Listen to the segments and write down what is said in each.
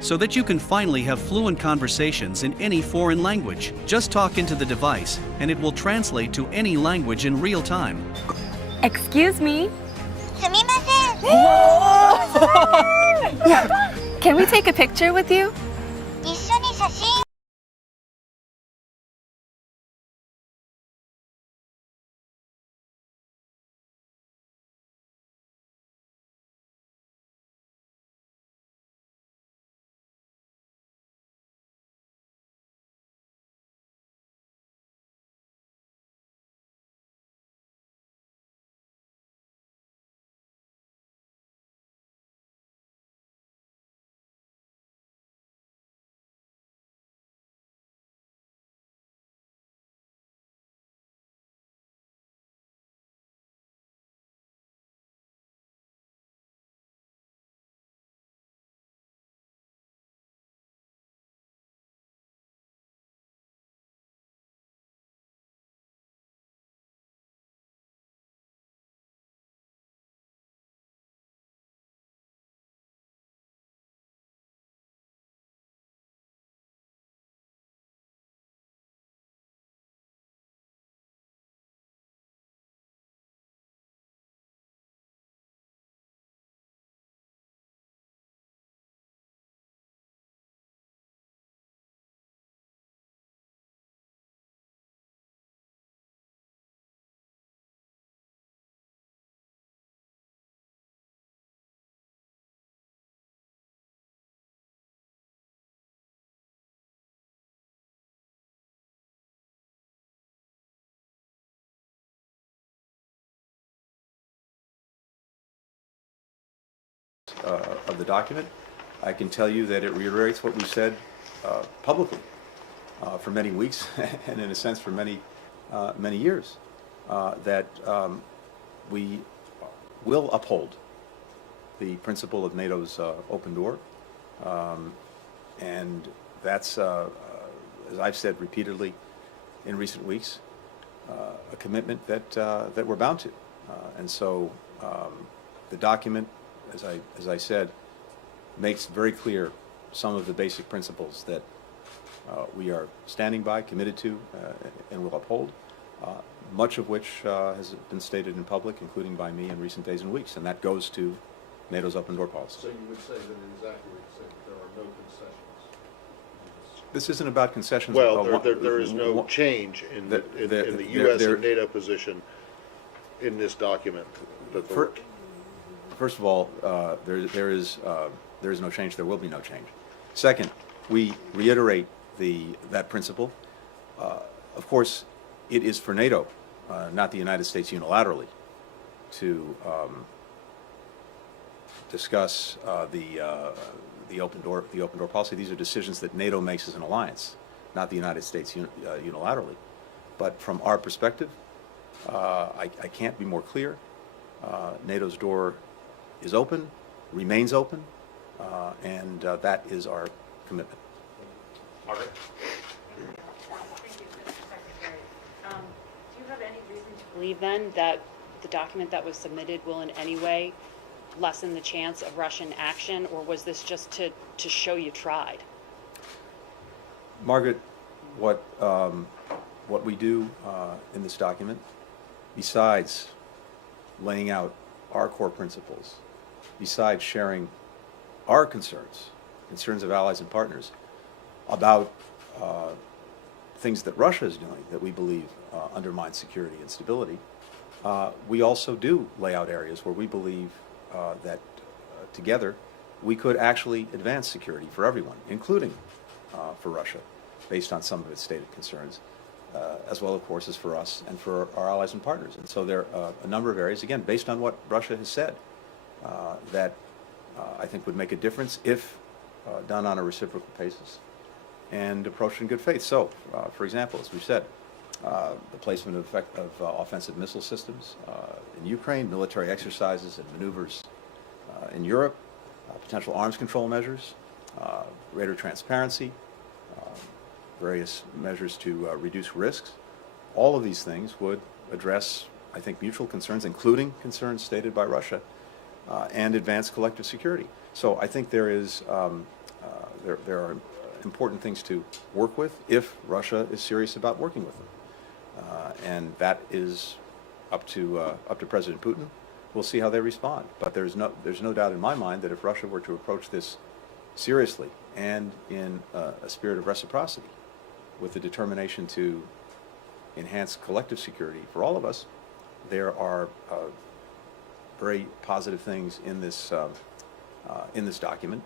so that you can finally have fluent conversations in any foreign language. Just talk into the device, and it will translate to any language in real time. Excuse me. すみません。 Can we take a picture with you? 一緒に写真。 Of the document, I can tell you that it reiterates what we've said publicly for many weeks and in a sense for many years, that we will uphold the principle of NATO's open door, and that's, as I've said repeatedly in recent weeks, a commitment that we're bound to, and so the document, as I said, makes very clear some of the basic principles that we are standing by, committed to, and will uphold, much of which has been stated in public, including by me in recent days and weeks, and that goes to NATO's open door policy. So you would say that exactly what you said, that there are no concessions? This isn't about concessions. Well, there is no change in the U.S. and NATO position in this document. First of all, there is no change. There will be no change. Second, we reiterate that principle. Of course, it is for NATO, not the United States unilaterally, to discuss the open door policy. These are decisions that NATO makes as an alliance, not the United States unilaterally. But from our perspective, I can't be more clear. NATO's door is open, remains open, and that is our commitment. Margaret? Thank you, Mr. Secretary. Do you have any reason to believe then that the document that was submitted will in any way lessen the chance of Russian action, or was this just to show you tried? Margaret, what we do in this document, besides laying out our core principles, besides sharing our concerns of allies and partners about things that Russia is doing that we believe undermine security and stability, we also do lay out areas where we believe that together we could actually advance security for everyone, including for Russia, based on some of its stated concerns, as well, of course, as for us and for our allies and partners. And so there are a number of areas, again, based on what Russia has said, that I think would make a difference if done on a reciprocal basis and approached in good faith. So, for example, as we've said, the placement of offensive missile systems in Ukraine, military exercises and maneuvers in Europe, potential arms control measures, greater transparency, various measures to reduce risks. All of these things would address, I think, mutual concerns, including concerns stated by Russia, and advance collective security. So I think there is there are important things to work with if Russia is serious about working with them. And that is up to President Putin. We'll see how they respond. But there's no doubt in my mind that if Russia were to approach this seriously and in a spirit of reciprocity, with the determination to enhance collective security for all of us, there are very positive things in this document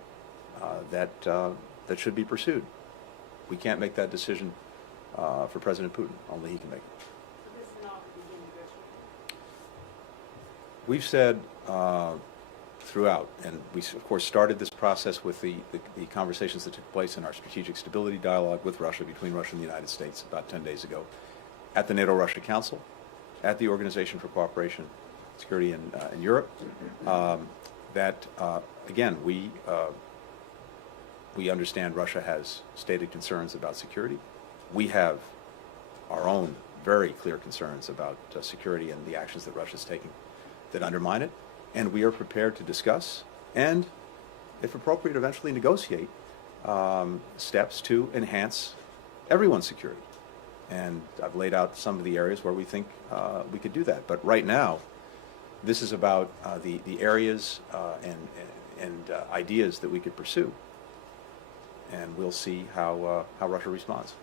that should be pursued. We can't make that decision for President Putin. Only he can make it. We've said throughout, and we of course started this process with the conversations that took place in our strategic stability dialogue with Russia, between Russia and the United States about 10 days ago, at the NATO-Russia Council, at the Organization for Cooperation and Security in Europe, that again, we understand Russia has stated concerns about security. We have our own very clear concerns about security and the actions that Russia is taking that undermine it, and we are prepared to discuss and, if appropriate, eventually negotiate steps to enhance everyone's security. And I've laid out some of the areas where we think we could do that. But right now, this is about the areas and ideas that we could pursue, and we'll see how Russia responds.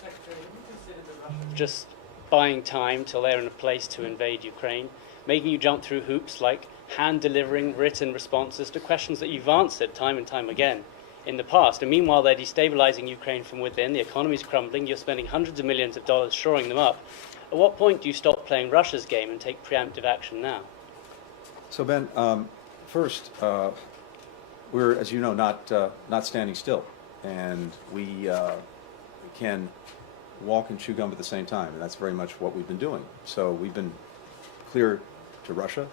Secretary, have you considered that Russia just buying time till they're in a place to invade Ukraine, making you jump through hoops like hand-delivering written responses to questions that you've answered time and time again in the past? And meanwhile, they're destabilizing Ukraine from within, the economy's crumbling, you're spending hundreds of millions of dollars shoring them up. At what point do you stop playing Russia's game and take preemptive action now? So Ben, first, we're, as you know, not standing still, and we can walk and chew gum at the same time, and that's very much what we've been doing. So we've been clear to Russia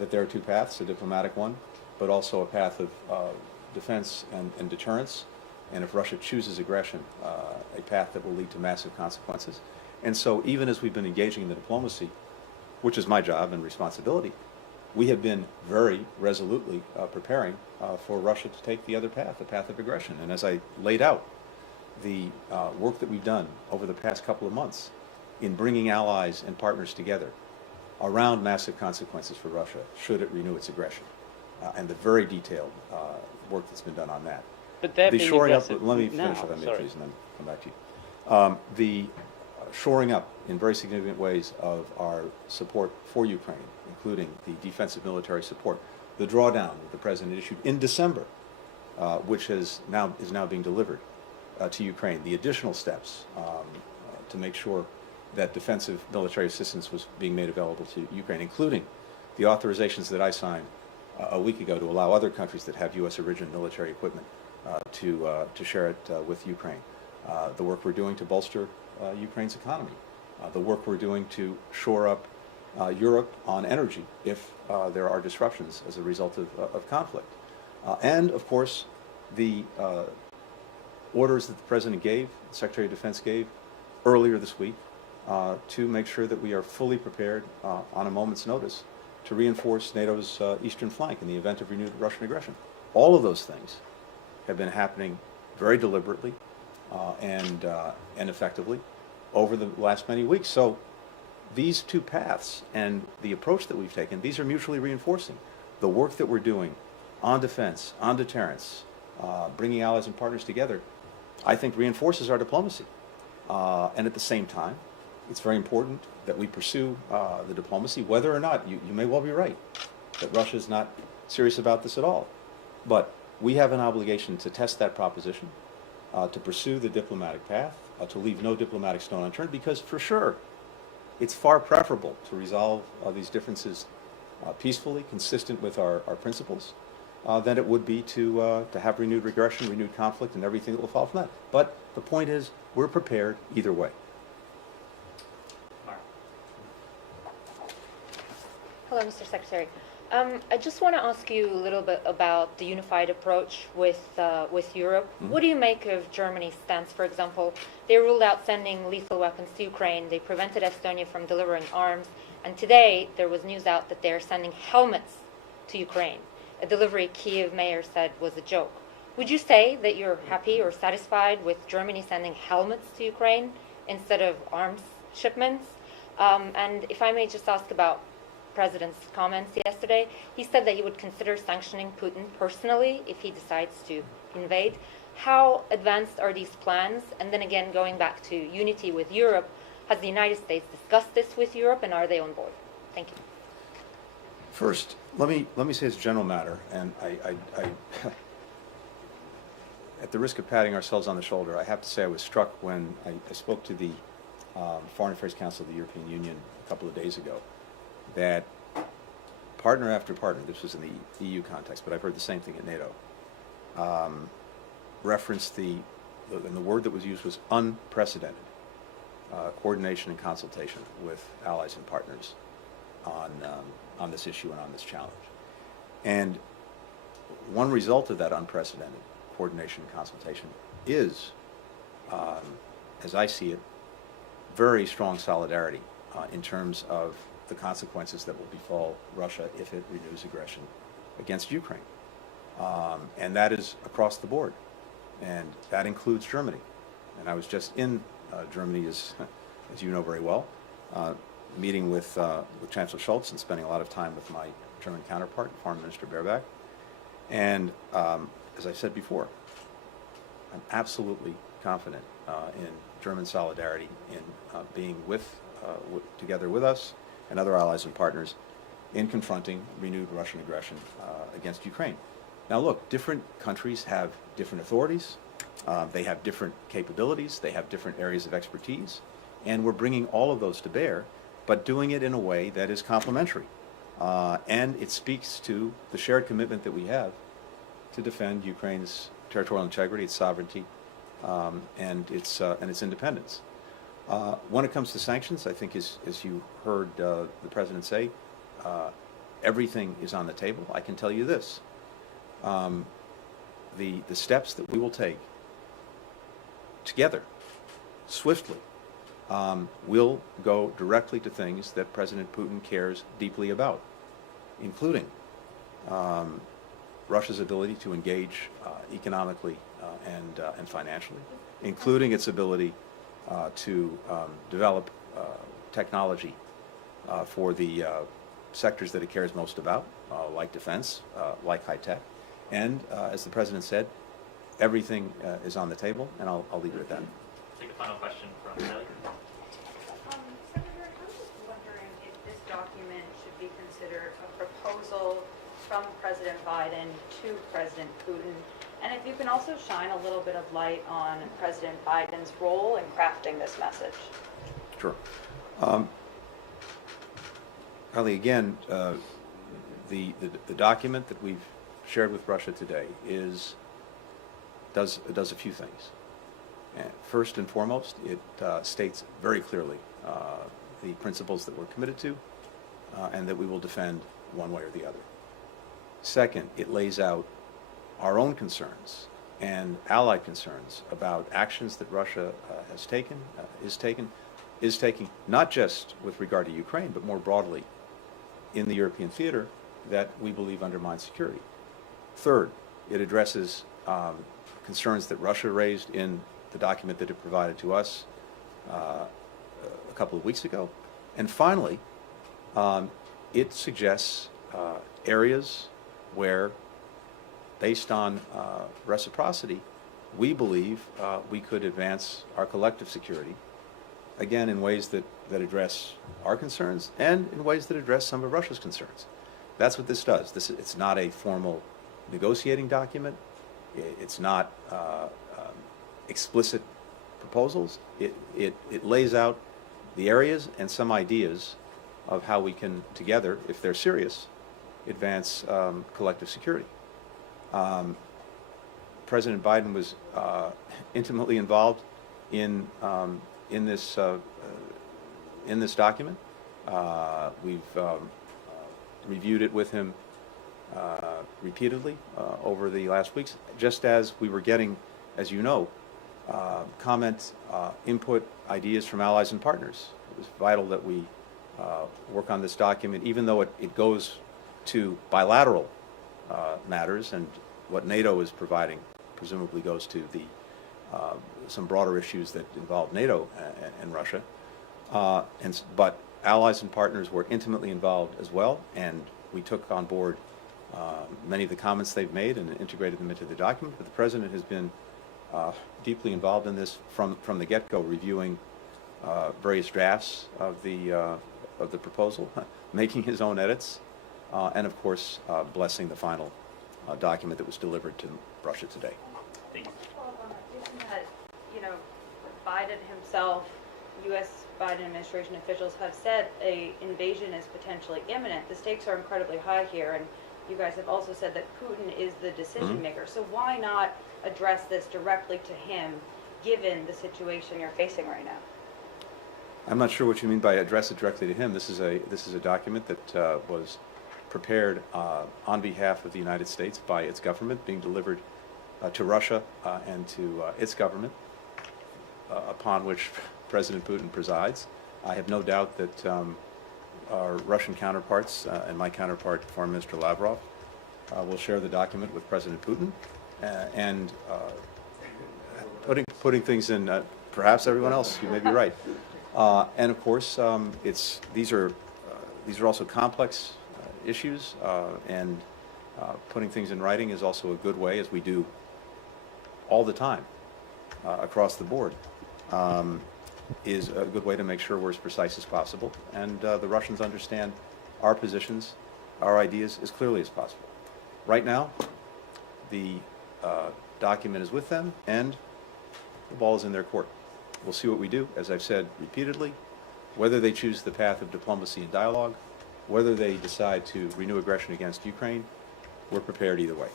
that there are two paths, a diplomatic one, but also a path of defense and deterrence, and if Russia chooses aggression, a path that will lead to massive consequences. And so even as we've been engaging in the diplomacy, which is my job and responsibility, we have been very resolutely preparing for Russia to take the other path, the path of aggression. And as I laid out, the work that we've done over the past couple of months in bringing allies and partners together around massive consequences for Russia should it renew its aggression, and the very detailed work that's been done on that. But they're the being shoring up, aggressive let me finish now, if I may, sorry. please, and then come back to you. The shoring up in very significant ways of our support for Ukraine, including the defensive military support, the drawdown that the President issued in December, which is now being delivered to Ukraine, the additional steps to make sure that defensive military assistance was being made available to Ukraine, including the authorizations that I signed a week ago to allow other countries that have U.S. origin military equipment to share it with Ukraine. The work we're doing to bolster Ukraine's economy, the work we're doing to shore up Europe on energy if there are disruptions as a result of conflict, and of course the orders that the President gave, the Secretary of Defense gave earlier this week to make sure that we are fully prepared on a moment's notice to reinforce NATO's eastern flank in the event of renewed Russian aggression. All of those things have been happening very deliberately and effectively over the last many weeks. So these two paths and the approach that we've taken, these are mutually reinforcing. The work that we're doing on defense, on deterrence, bringing allies and partners together, I think reinforces our diplomacy. And at the same time, it's very important that we pursue the diplomacy, whether or not, you may well be right, that Russia is not serious about this at all. But we have an obligation to test that proposition, to pursue the diplomatic path, to leave no diplomatic stone unturned, because for sure, it's far preferable to resolve these differences peacefully, consistent with our principles, than it would be to have renewed aggression, renewed conflict, and everything that will follow from that. But the point is, we're prepared either way. Hello, Mr. Secretary. I just want to ask you a little bit about the unified approach with Europe. Mm-hmm. What do you make of Germany's stance, for example? They ruled out sending lethal weapons to Ukraine. They prevented Estonia from delivering arms. And today, there was news out that they're sending helmets to Ukraine. a delivery Kiev mayor said was a joke. Would you say that you're happy or satisfied with Germany sending helmets to Ukraine instead of arms shipments? And if I may just ask about President's comments yesterday, he said that he would consider sanctioning Putin personally if he decides to invade. How advanced are these plans? And then again, going back to unity with Europe, has the United States discussed this with Europe, and are they on board? Thank you. First, let me say as a general matter, and I at the risk of patting ourselves on the shoulder, I have to say I was struck when I spoke to the Foreign Affairs Council of the European Union a couple of days ago, that partner after partner, this was in the EU context, but I've heard the same thing at NATO, referenced and the word that was used was unprecedented coordination and consultation with allies and partners on this issue and on this challenge. And one result of that unprecedented coordination and consultation is, as I see it, very strong solidarity in terms of the consequences that will befall Russia if it renews aggression against Ukraine. And that is across the board. And that includes Germany. And I was just in Germany, as you know very well, meeting with Chancellor Scholz and spending a lot of time with my German counterpart, Foreign Minister Baerbock. And as I said before, I'm absolutely confident in German solidarity in being together with us and other allies and partners in confronting renewed Russian aggression against Ukraine. Now look, different countries have different authorities, they have different capabilities, they have different areas of expertise, and we're bringing all of those to bear, but doing it in a way that is complementary. And it speaks to the shared commitment that we have to defend Ukraine's territorial integrity, its sovereignty, and its independence. When it comes to sanctions, I think as you heard the President say, everything is on the table. I can tell you this. The steps that we will take together, swiftly, will go directly to things that President Putin cares deeply about, including Russia's ability to engage economically and financially, including its ability to develop technology for the sectors that it cares most about, like defense, like high tech. And as the President said, everything is on the table, and I'll leave it at that. Take a final question from Kelly. Senator, I'm just wondering if this document should be considered a proposal from President Biden to President Putin, and if you can also shine a little bit of light on President Biden's role in crafting this message. Sure. Kelly, again, the document that we've shared with Russia today does a few things. First and foremost, it states very clearly the principles that we're committed to and that we will defend one way or the other. Second, it lays out our own concerns and allied concerns about actions that Russia has taken, is taking, not just with regard to Ukraine, but more broadly in the European theater, that we believe undermines security. Third, it addresses concerns that Russia raised in the document that it provided to us a couple of weeks ago. And finally, it suggests areas where, based on reciprocity, we believe we could advance our collective security, again, in ways that address our concerns and in ways that address some of Russia's concerns. That's what this does. It's not a formal negotiating document. It's not explicit proposals. It lays out the areas and some ideas of how we can together, if they're serious, advance collective security. President Biden was intimately involved in this document. We've reviewed it with him repeatedly over the last weeks, just as we were getting, as you know, comments, input, ideas from allies and partners. It was vital that we work on this document, even though it goes to bilateral matters, and what NATO is providing presumably goes to the some broader issues that involve NATO and Russia. But allies and partners were intimately involved as well, and we took on board many of the comments they've made and integrated them into the document. But the President has been deeply involved in this from the get-go, reviewing various drafts of the proposal, making his own edits, and of course blessing the final document that was delivered to Russia today. Given that, Biden himself, U.S. Biden administration officials have said an invasion is potentially imminent, the stakes are incredibly high here, and you guys have also said that Putin is the decision maker. So why not address this directly to him, given the situation you're facing right now? I'm not sure what you mean by address it directly to him. This is a document that was prepared on behalf of the United States by its government, being delivered to Russia and to its government, upon which President Putin presides. I have no doubt that our Russian counterparts and my counterpart, Foreign Minister Lavrov, will share the document with President Putin, and putting things in perhaps everyone else. You may be right. And of course, these are also complex issues, and putting things in writing is also a good way, as we do all the time across the board, is a good way to make sure we're as precise as possible, and the Russians understand our positions, our ideas as clearly as possible. Right now, the document is with them, and the ball is in their court. We'll see what we do, as I've said repeatedly, whether they choose the path of diplomacy and dialogue, whether they decide to renew aggression against Ukraine, we're prepared either way.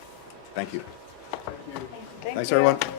Thank you. Thank you. Thanks, everyone. Yeah.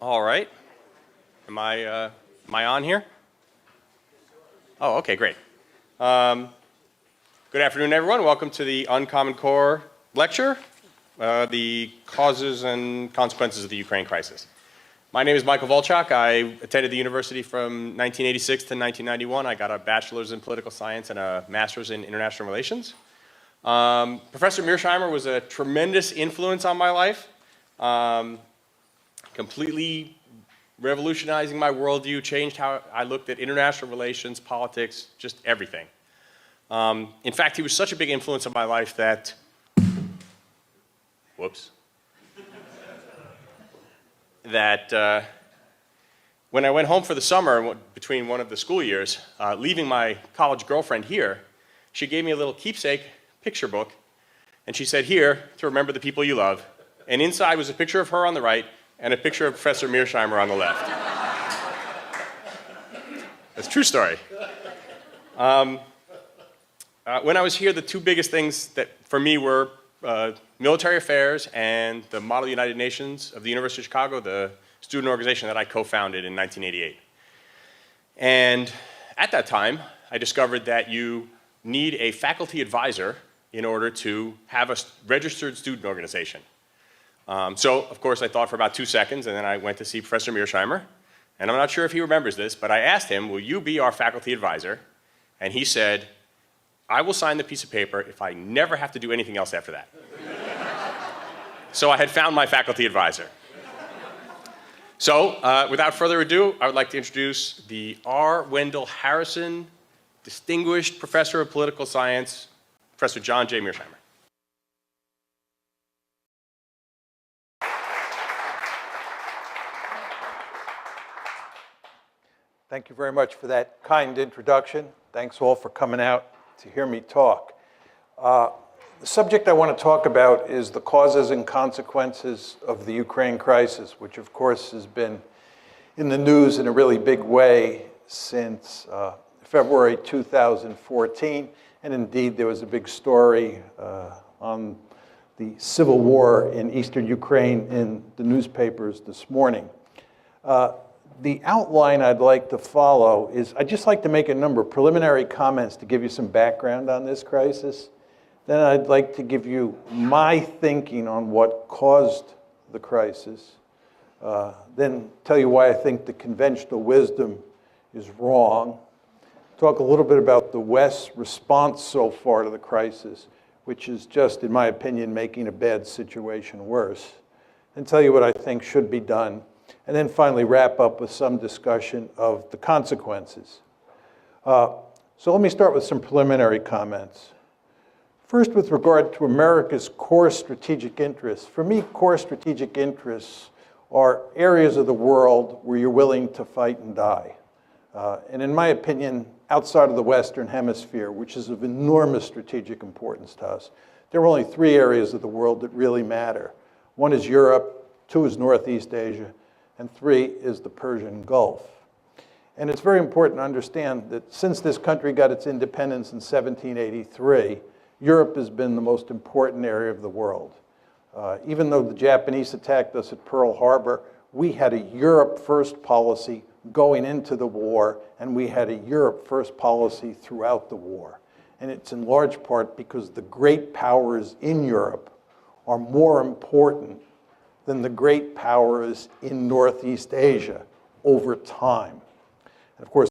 All right. Am I on here? Oh, okay, great. Good afternoon, everyone. Welcome to the Uncommon Core lecture, the causes and consequences of the Ukraine crisis. My name is Michael Volchak. I attended the university from 1986 to 1991. I got a bachelor's in political science and a master's in international relations. Professor Mearsheimer was a tremendous influence on my life. Completely revolutionizing my worldview, changed how I looked at international relations, politics, just everything. In fact, he was such a big influence on my life that, that when I went home for the summer between one of the school years, leaving my college girlfriend here, she gave me a little keepsake picture book, and she said, "Here, to remember the people you love." And inside was a picture of her on the right and a picture of Professor Mearsheimer on the left. That's a true story. When I was here, the two biggest things that for me were military affairs and the Model United Nations of the University of Chicago, the student organization that I co-founded in 1988. And at that time, I discovered that you need a faculty advisor in order to have a registered student organization. So, of course, I thought for about 2 seconds, and then I went to see Professor Mearsheimer. And I'm not sure if he remembers this, but I asked him, "Will you be our faculty advisor?" And he said, "I will sign the piece of paper if I never have to do anything else after that." So I had found my faculty advisor. So, without further ado, I would like to introduce the R. Wendell Harrison Distinguished Professor of Political Science, Professor John J. Mearsheimer. Thank you very much for that kind introduction. Thanks all for coming out to hear me talk. The subject I want to talk about is the causes and consequences of the Ukraine crisis, which of course has been in the news in a really big way since February 2014. And indeed, there was a big story on the civil war in eastern Ukraine in the newspapers this morning. The outline I'd like to follow is I'd just like to make a number of preliminary comments to give you some background on this crisis. Then I'd like to give you my thinking on what caused the crisis. Then tell you why I think the conventional wisdom is wrong. Talk a little bit about the West's response so far to the crisis, which is just, in my opinion, making a bad situation worse. And tell you what I think should be done. And then finally wrap up with some discussion of the consequences. So let me start with some preliminary comments. First, with regard to America's core strategic interests. For me, core strategic interests are areas of the world where you're willing to fight and die. And in my opinion, outside of the Western Hemisphere, which is of enormous strategic importance to us, there are only 3 areas of the world that really matter. 1 is Europe, 2 is Northeast Asia, and 3 is the Persian Gulf. And it's very important to understand that since this country got its independence in 1783, Europe has been the most important area of the world. Even though the Japanese attacked us at Pearl Harbor, we had a Europe first policy going into the war, and we had a Europe first policy throughout the war. And it's in large part because the great powers in Europe are more important than the great powers in Northeast Asia over time. And of course,